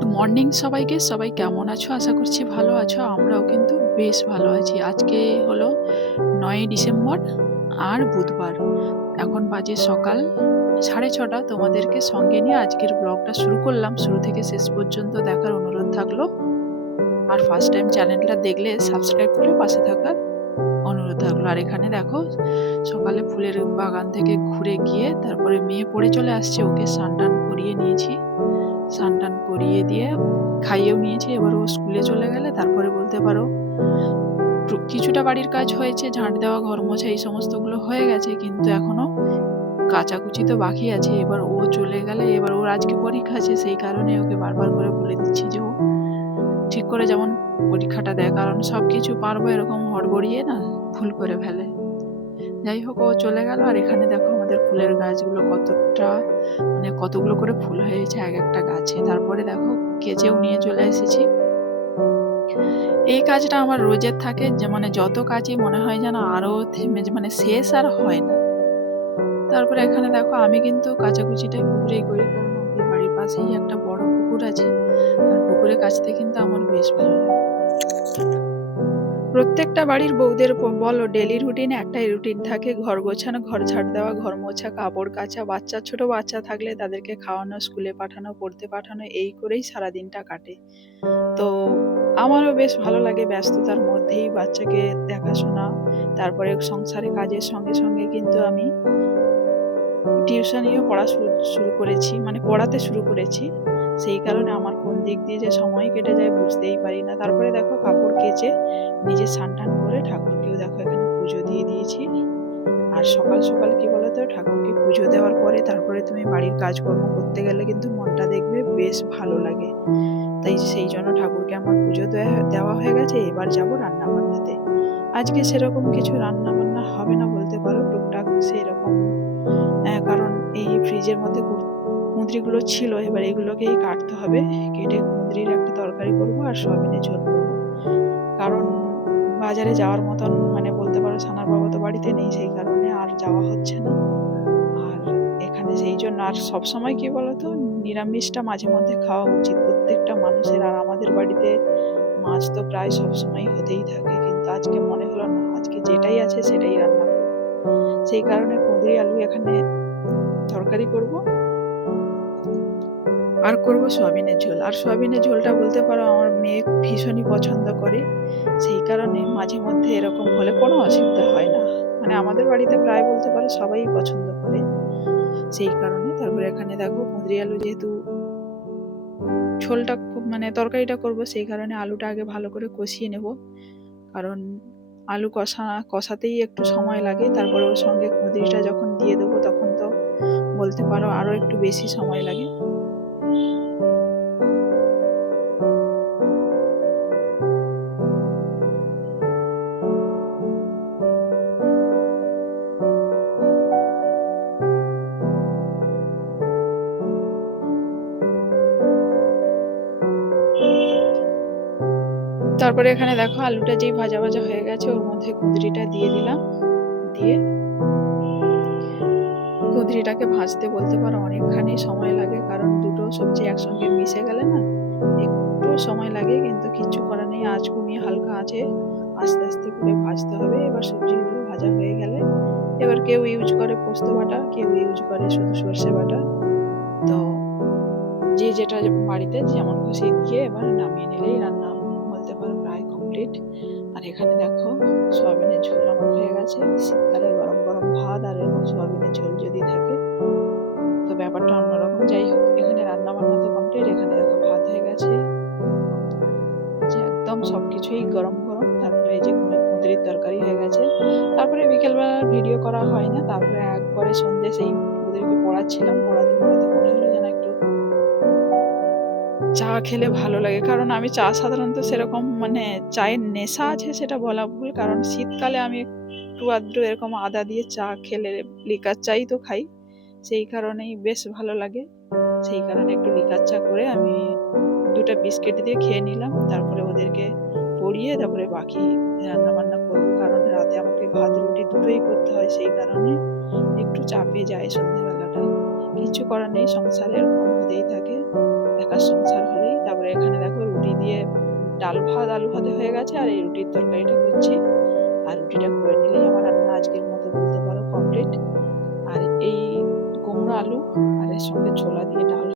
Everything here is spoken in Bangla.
গুড মর্নিং সবাইকে। সবাই কেমন আছো? আশা করছি ভালো আছো। আমরাও কিন্তু বেশ ভালো আছি। আজকে হলো ৯ই ডিসেম্বর আর বুধবার। এখন বাজে সকাল ৬:৩০। তোমাদেরকে সঙ্গে নিয়ে আজকের ব্লগটা শুরু করলাম। শুরু থেকে শেষ পর্যন্ত দেখার অনুরোধ থাকলো। আর ফার্স্ট টাইম চ্যানেলটা দেখলে সাবস্ক্রাইব করে পাশে থাকার অনুরোধ থাকলো। আর এখানে দেখো সকালে ফুলের বাগান থেকে ঘুরে গিয়ে তারপরে মেয়ে পড়ে চলে আসছে। ওকে স্নান টান করিয়ে নিয়েছি। স্নান টান করিয়ে দিয়ে খাইয়েও নিয়েছি। এবার ও স্কুলে চলে গেলে তারপরে বলতে পারো কিছুটা বাড়ির কাজ হয়েছে, ঝাঁট দেওয়া, ঘর মোছা এই সমস্তগুলো হয়ে গেছে, কিন্তু এখনো কাচাকুচি তো বাকি আছে। এবার ও চলে গেলে এবার ওর আজকে পরীক্ষা আছে, সেই কারণে ওকে বারবার করে বলে দিচ্ছি যে ও ঠিক করে যেমন পরীক্ষাটা দেয়, কারণ সব কিছু পারবো এরকম হড়বড়িয়ে না ভুল করে ফেলে। যাই হোক, ও চলে গেল। আর এখানে দেখো আমাদের ফুলের গাছগুলো কতগুলো করে ফুল হয়েছে এক একটা গাছে। তারপরে দেখো কেচেও নিয়ে চলে এসেছি। এই কাজটা আমার রোজের থাকে, যে যত কাজই মনে হয় যেন আরো শেষ আর হয় না। তারপরে এখানে দেখো আমি কিন্তু কাচাকুচিটা পুকুরেই করি, কারণ আমাদের বাড়ির পাশেই একটা বড় পুকুর আছে। আর পুকুরে কাচতে কিন্তু আমার বেশ ভালো লাগে। প্রত্যেকটা বাড়ির বউদের বলো ডেলি রুটিনে একটাই রুটিন থাকে, ঘর গোছানো, ঘর ঝাড় দেওয়া, ঘর মোছা, কাপড় কাচা, ছোট বাচ্চা থাকলে তাদেরকে খাওয়ানো, স্কুলে পাঠানো, পড়তে পাঠানো, এই করেই সারাদিনটা কাটে। তো আমারও বেশ ভালো লাগে ব্যস্ততার মধ্যেই বাচ্চাকে দেখাশোনা। তারপরে সংসারে কাজের সঙ্গে সঙ্গে কিন্তু আমি টিউশনিও পড়া শুরু করেছি, পড়াতে শুরু করেছি। সেই কারণে আমার কোন দিক দিয়ে যে সময় কেটে যায় বুঝতেই পারি না। তারপরে দেখো কাপড় কেচে নিজে স্নান টান করে ঠাকুরকেও দেখো এখানে পুজো দিয়ে দিয়েছি। আর সকাল সকাল কি বলতো, ঠাকুরকে পুজো দেওয়ার পরে তারপরে তুমি বাড়ির কাজকর্ম করতে গেলে কিন্তু মনটা দেখবে বেশ ভালো লাগে। তাই সেই জন্য ঠাকুরকে আমার পুজো দেওয়া হয়ে গেছে। এবার যাবো রান্না বান্নাতে। আজকে সেরকম কিছু রান্না বান্না হবে না বলতে পারো, টুকটাক সেরকম। কারণ এই ফ্রিজের মধ্যে কুঁদরিগুলো ছিল, এবার এগুলোকেই কাটতে হবে। কেটে কুঁদরির একটা তরকারি করব আর সয়াবিনের ঝোল করবো। কারণ বাজারে যাওয়ার মতন বলতে পারো সানার বাবা তো বাড়িতে নেই, সেই কারণে আর যাওয়া হচ্ছে না। আর এখানে সেই জন্য আর সবসময় কি বলতো, নিরামিষটা মাঝে মধ্যে খাওয়া উচিত প্রত্যেকটা মানুষের। আর আমাদের বাড়িতে মাছ তো প্রায় সবসময় হতেই থাকে, কিন্তু আজকে মনে হলো না, আজকে যেটাই আছে সেটাই রান্না করব। সেই কারণে কুঁদরি আলু এখানে তরকারি করব আর করব সয়াবিনের ঝোল। আর সয়াবিনের ঝোলটা বলতে পারো আমার মেয়ে ভীষণই পছন্দ করে, সেই কারণে মাঝে মধ্যে এরকম হলে কোনো অসুবিধা হয় না। আমাদের বাড়িতে প্রায় বলতে পারো সবাই পছন্দ করে, সেই কারণে। তারপরে এখানে দেখো কুঁদরি আলু যেহেতু ঝোলটা খুব তরকারিটা করব, সেই কারণে আলুটা আগে ভালো করে কষিয়ে নেব। কারণ আলু কষাতেই একটু সময় লাগে। তারপরে ওর সঙ্গে কুঁদরিটা যখন দিয়ে দেবো তখন তো বলতে পারো আরো একটু বেশি সময় লাগে। তারপরে এখানে দেখো আলুটা যেই ভাজা ভাজা হয়ে গেছে, ওর মধ্যে কুঁদরিটা দিয়ে দিলাম। দিয়ে কুঁদরিটাকে ভাজতে বলতে পারো অনেকখানি সময় লাগে, কারণ দুটো সবজি একসঙ্গে মিশে গেলে না একটু সময় লাগে, কিন্তু কিচ্ছু করার নেই। আঁচ কমিয়ে হালকা আঁচে আস্তে আস্তে করে ভাজতে হবে। এবার সবজিগুলো ভাজা হয়ে গেলে এবার কেউ ইউজ করে পোস্ত বাটা, কেউ ইউজ করে শুধু সর্ষে বাটা। তো যে যেটা বাড়িতে যেমন খুশি দিয়ে এবার নামিয়ে নিলেই রান্না বলতে পারো প্রায় কমপ্লিট। আর এখানে দেখো সয়াবিনের ঝোল আমার হয়ে গেছে। শীতকালে গরম গরম ভাত আর এরকম সয়াবিনের ঝোল যদি থাকে তো ব্যাপারটা অন্যরকম। যাই হোক, এখানে রান্না বান্না তো কমপ্লিট। এখানে দেখো ভাত হয়ে গেছে, যে একদম সবকিছুই গরম গরম। তারপরে এই যে কুঁদরির তরকারি হয়ে গেছে। তারপরে বিকেলবেলা ভিডিও করা হয় না। তারপরে একবারে সন্ধ্যে সেই ওদেরকে পড়াচ্ছিলাম, পড়াতে পড়াতে মনে হলো যেন একটু চা খেলে ভালো লাগে। কারণ আমি চা সাধারণত সেরকম চায়ের নেশা আছে সেটা বলা ভুল, কারণ শীতকালে আমি একটু আধটু এরকম আদা দিয়ে চা খেলে, লিকার চাই তো খাই, সেই কারণেই বেশ ভালো লাগে। সেই কারণে একটু লিকার চা করে আমি দুটো বিস্কিট দিয়ে খেয়ে নিলাম। তারপরে ওদেরকে পড়িয়ে তারপরে বাকি রান্না বান্না করবো, কারণ রাতে আমাকে ভাত রুটি দুটোই করতে হয়, সেই কারণে একটু চাপে যায় সন্ধ্যেবেলাটা। কিছু করার নেই, সংসারে এরকম হতেই থাকে। একা সংসার হলেই তারপরে দিয়ে ডাল ভাত আলু ভাতে হয়ে গেছে, আর এই রুটির তরকারিটা করছি। আর রুটিটা করে নিলেই আমার রান্না আজকের মতো বলতে পারো কমপ্লিট। আর এই কুমড়ো আলু আর এর সঙ্গে ছোলা দিয়ে